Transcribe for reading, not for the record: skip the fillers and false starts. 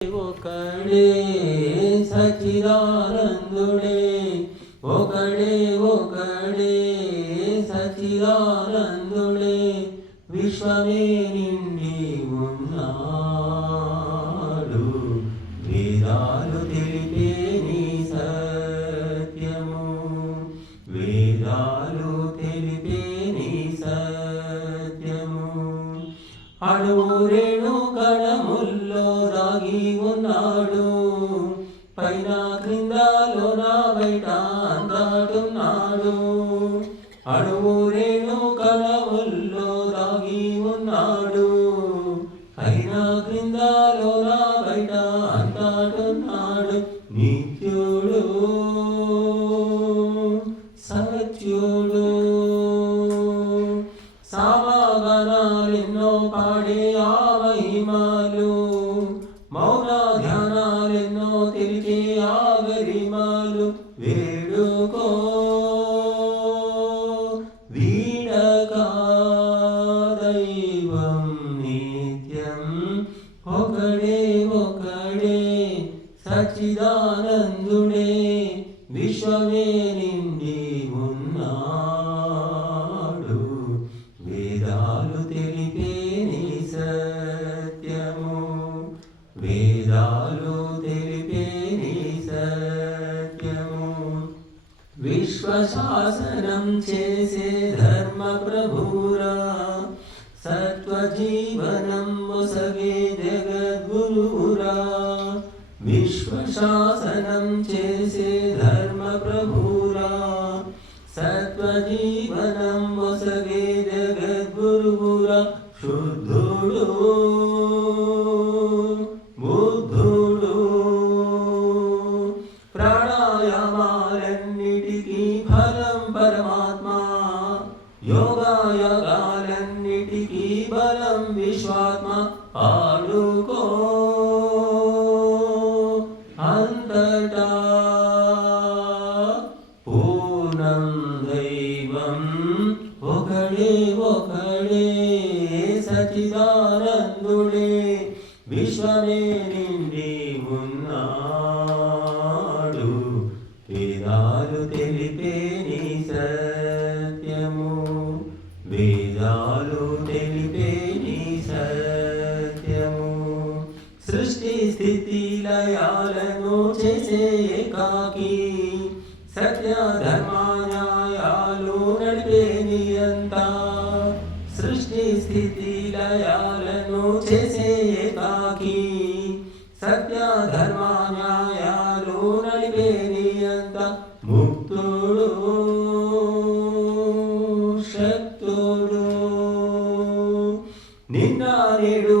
ఒకడే సచిదానందుడే ఒకడే ఒకడే సచిదానందుడే విశ్వమే నిండి ఉన్నాడు వేదాలు తెలిపే నీ సత్యము వేదాలు తెలిపే నీ సత్యము అణురేణు కణముల్లో దాగి ఉన్నాడు పైన క్రిందలోన బయట అందాటున్నాడు అణురేణు కణముల్లో దాగి ఉన్నాడు పైన క్రిందలోన బయట అందాటున్నాడు నిత్యుడు సత్యుడు సామగానాలెన్నో పాడే ఆ మహిమలు మౌన ధ్యానాలెన్నో తెలిపే ఆ గరిమలు వేడుకో వీడక దైవం నిత్యం ఒకడే ఒకడే సచ్చిదానందుడే విశ్వమే నిండి ఉన్నాడు వేదాలు తెలిపే నీ సత్యము వేదాలు తెలిపే నీ సత్యము విశ్వశాసనం చేసే ధర్మ ప్రభురా సత్వజీవనం మొసగే జగద్గురురా విశ్వశాసనం చేసే ధర్మ ప్రభురా సత్వజీవనం మొసగే జగద్గురురా శుద్ధుడు బుద్ధుడు ప్రాణాయామాలన్నిటికీ ఫలం పరమాత్మ యోగాయగాలన్నిటికీ బలం విశ్వాత్మ ఆడుకో అంతటా పూర్ణం దైవం ఒకడే ఒకడే సచిదానందుడే విశ్వమే నిండి ఉన్నాడు వేదాలు తెలిపే నీ సత్యము వేదాలు తెలిపే నీ సత్యము సృష్టి స్థితి లయాలను చేసే ఏకాకి సత్య ధర్మ న్యాయాలు నడిపే నియంతా సృష్టి స్థితి లయాలను చేసే ఏకాకి సత్య ధర్మ న్యాయాలు నడిపే నియంతా ముక్తుడు శక్తుడు నిన్న నేడు